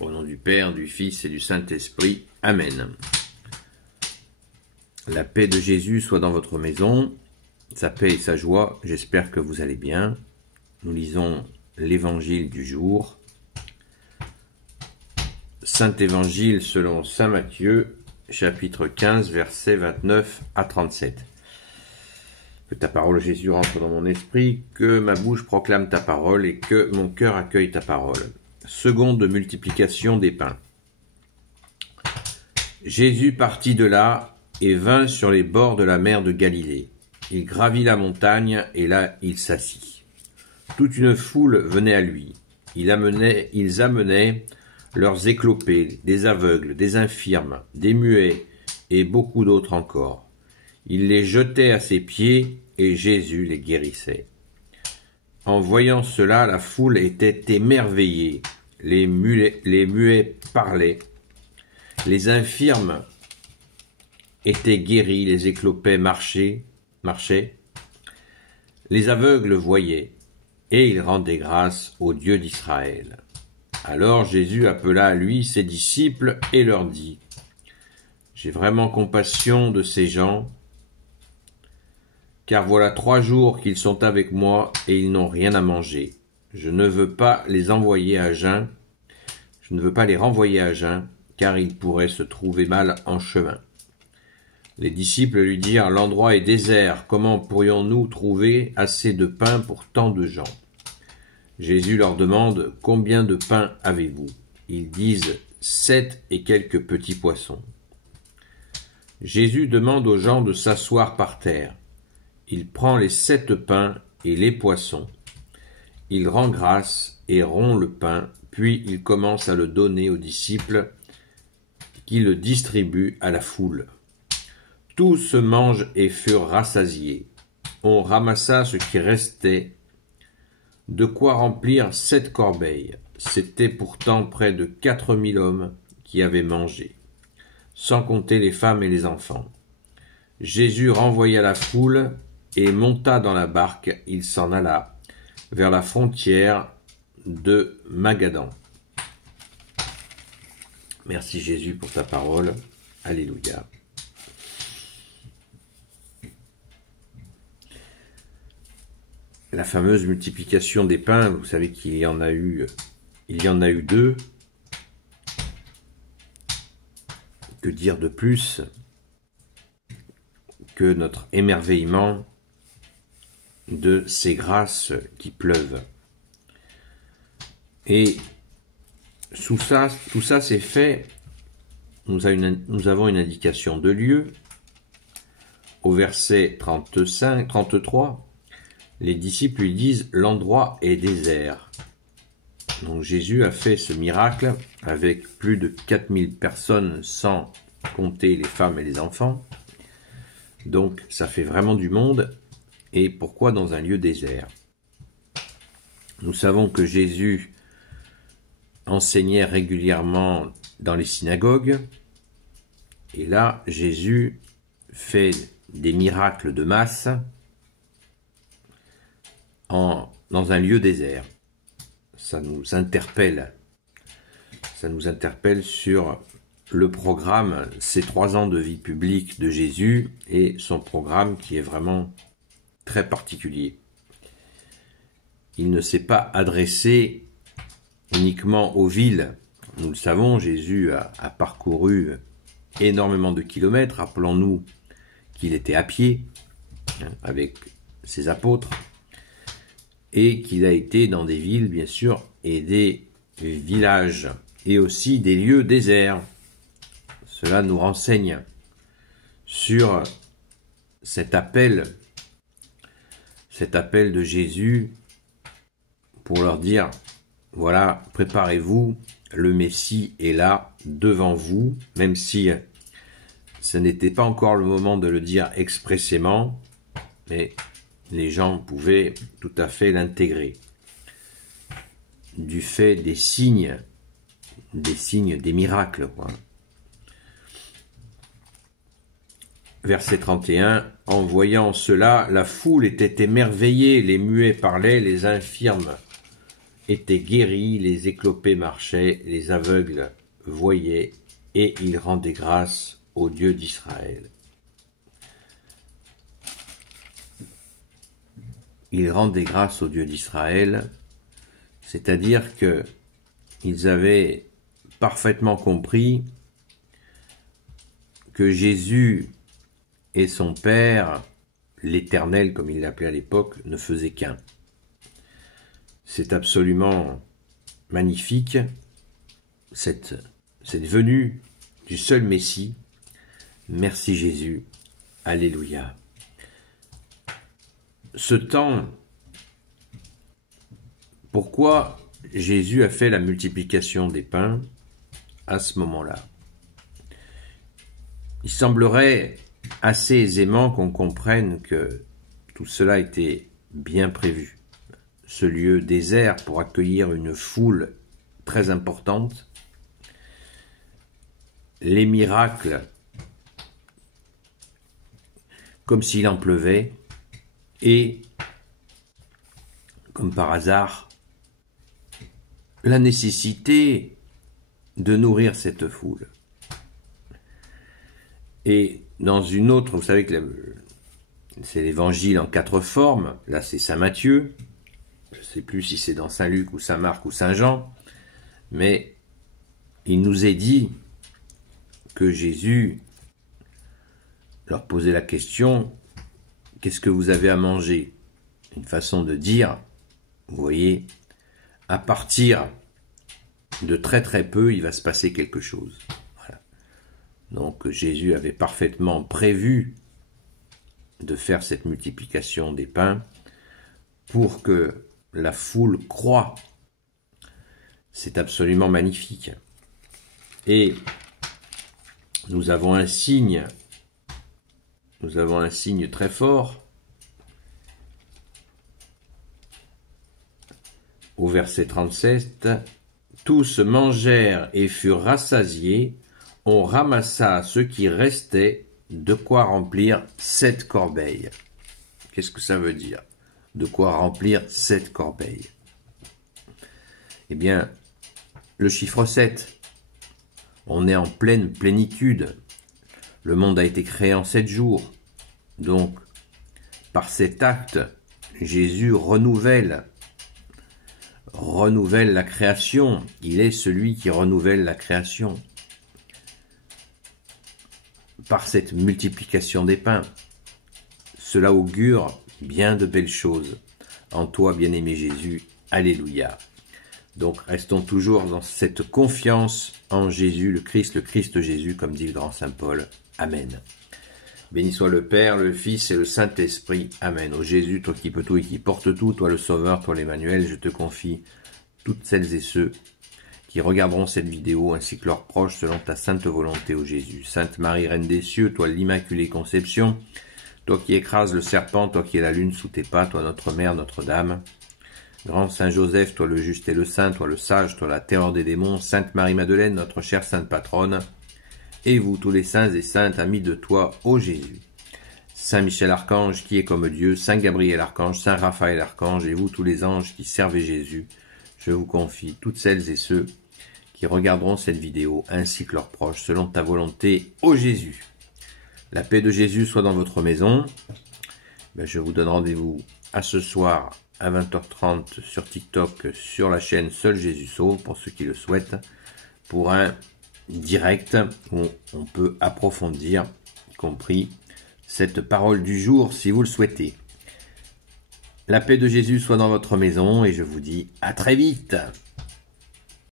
Au nom du Père, du Fils et du Saint-Esprit. Amen. La paix de Jésus soit dans votre maison, sa paix et sa joie, j'espère que vous allez bien. Nous lisons l'évangile du jour. Saint Évangile selon saint Matthieu, chapitre 15, versets 29 à 37. Que ta parole, Jésus, rentre dans mon esprit, que ma bouche proclame ta parole et que mon cœur accueille ta parole. Seconde multiplication des pains. Jésus partit de là et vint sur les bords de la mer de Galilée. Il gravit la montagne et là il s'assit. Toute une foule venait à lui. Ils amenaient leurs éclopés, des aveugles, des infirmes, des muets et beaucoup d'autres encore. Ils les jetaient à ses pieds et Jésus les guérissait. En voyant cela, la foule était émerveillée. Les muets parlaient, les infirmes étaient guéris, les éclopés marchaient, les aveugles voyaient, et ils rendaient grâce au Dieu d'Israël. Alors Jésus appela à lui ses disciples et leur dit : J'ai vraiment compassion de ces gens, car voilà 3 jours qu'ils sont avec moi et ils n'ont rien à manger. Je ne veux pas les renvoyer à jeun, car ils pourraient se trouver mal en chemin. Les disciples lui dirent : L'endroit est désert, comment pourrions-nous trouver assez de pain pour tant de gens ? Jésus leur demande : Combien de pain avez-vous ? Ils disent : 7 et quelques petits poissons. Jésus demande aux gens de s'asseoir par terre. Il prend les 7 pains et les poissons. Il rend grâce et rompt le pain, puis il commence à le donner aux disciples qui le distribuent à la foule. Tous se mangent et furent rassasiés. On ramassa ce qui restait, de quoi remplir 7 corbeilles. C'était pourtant près de 4000 hommes qui avaient mangé, sans compter les femmes et les enfants. Jésus renvoya la foule et monta dans la barque. Il s'en alla vers la frontière de Magadan. Merci Jésus pour ta parole. Alléluia. La fameuse multiplication des pains, vous savez qu'il y en a eu 2. Que dire de plus que notre émerveillement de ces grâces qui pleuvent. Et tout ça c'est fait, nous avons une indication de lieu. Au verset 33, les disciples lui disent « L'endroit est désert ». Donc Jésus a fait ce miracle avec plus de 4000 personnes sans compter les femmes et les enfants. Donc ça fait vraiment du monde. Et pourquoi dans un lieu désert ? Nous savons que Jésus enseignait régulièrement dans les synagogues. Et là, Jésus fait des miracles de masse dans un lieu désert. Ça nous interpelle sur le programme, ces 3 ans de vie publique de Jésus et son programme qui est vraiment très particulier. Il ne s'est pas adressé uniquement aux villes. Nous le savons, Jésus a parcouru énormément de kilomètres. Rappelons-nous qu'il était à pied avec ses apôtres et qu'il a été dans des villes, bien sûr, et des villages et aussi des lieux déserts. Cela nous renseigne sur cet appel de Jésus pour leur dire, voilà, préparez-vous, le Messie est là, devant vous, même si ce n'était pas encore le moment de le dire expressément, mais les gens pouvaient tout à fait l'intégrer. Du fait des signes, des miracles, quoi. Verset 31, en voyant cela, la foule était émerveillée, les muets parlaient, les infirmes étaient guéris, les éclopés marchaient, les aveugles voyaient, et ils rendaient grâce au Dieu d'Israël. Ils rendaient grâce au Dieu d'Israël, c'est-à-dire qu'ils avaient parfaitement compris que Jésus et son Père, l'Éternel comme il l'appelait à l'époque, ne faisaient qu'un. C'est absolument magnifique, cette venue du seul Messie. Merci Jésus, alléluia. Ce temps, pourquoi Jésus a fait la multiplication des pains à ce moment-là? Il semblerait assez aisément qu'on comprenne que tout cela était bien prévu. Ce lieu désert pour accueillir une foule très importante, les miracles comme s'il en pleuvait, et, comme par hasard, la nécessité de nourrir cette foule. Et dans une autre, vous savez que c'est l'évangile en 4 formes, là c'est Saint Matthieu, je ne sais plus si c'est dans Saint Luc ou Saint Marc ou Saint Jean, mais il nous est dit que Jésus leur posait la question: qu'est-ce que vous avez à manger? Une façon de dire, vous voyez, à partir de très très peu, il va se passer quelque chose. Voilà. Donc Jésus avait parfaitement prévu de faire cette multiplication des pains pour que la foule croie. C'est absolument magnifique. Et nous avons un signe très fort au verset 37. Tous mangèrent et furent rassasiés, on ramassa ce qui restait, de quoi remplir 7 corbeilles. Qu'est-ce que ça veut dire? De quoi remplir 7 corbeilles? Eh bien, le chiffre 7, on est en pleine plénitude. Le monde a été créé en 7 jours. Donc, par cet acte, Jésus renouvelle la création. Il est celui qui renouvelle la création. Par cette multiplication des pains, cela augure bien de belles choses. En toi, bien-aimé Jésus, alléluia. Donc, restons toujours dans cette confiance en Jésus, le Christ Jésus, comme dit le grand Saint Paul. Amen. Béni soit le Père, le Fils et le Saint-Esprit. Amen. Ô Jésus, toi qui peux tout et qui portes tout, toi le Sauveur, toi l'Emmanuel, je te confie toutes celles et ceux qui regarderont cette vidéo ainsi que leurs proches selon ta sainte volonté, ô Jésus. Sainte Marie, Reine des cieux, toi l'Immaculée Conception, toi qui écrases le serpent, toi qui es la lune sous tes pas, toi notre Mère, Notre-Dame. Grand Saint Joseph, toi le juste et le saint, toi le sage, toi la terreur des démons. Sainte Marie-Madeleine, notre chère sainte patronne. Et vous, tous les saints et saintes, amis de toi, ô Jésus. Saint Michel Archange, qui est comme Dieu, Saint Gabriel Archange, Saint Raphaël Archange, et vous, tous les anges qui servez Jésus, je vous confie toutes celles et ceux qui regarderont cette vidéo, ainsi que leurs proches, selon ta volonté, ô Jésus. La paix de Jésus soit dans votre maison. Je vous donne rendez-vous à ce soir à 20h30 sur TikTok, sur la chaîne Seul Jésus Sauve, pour ceux qui le souhaitent, pour un direct où on peut approfondir, y compris cette parole du jour, si vous le souhaitez. La paix de Jésus soit dans votre maison et je vous dis à très vite.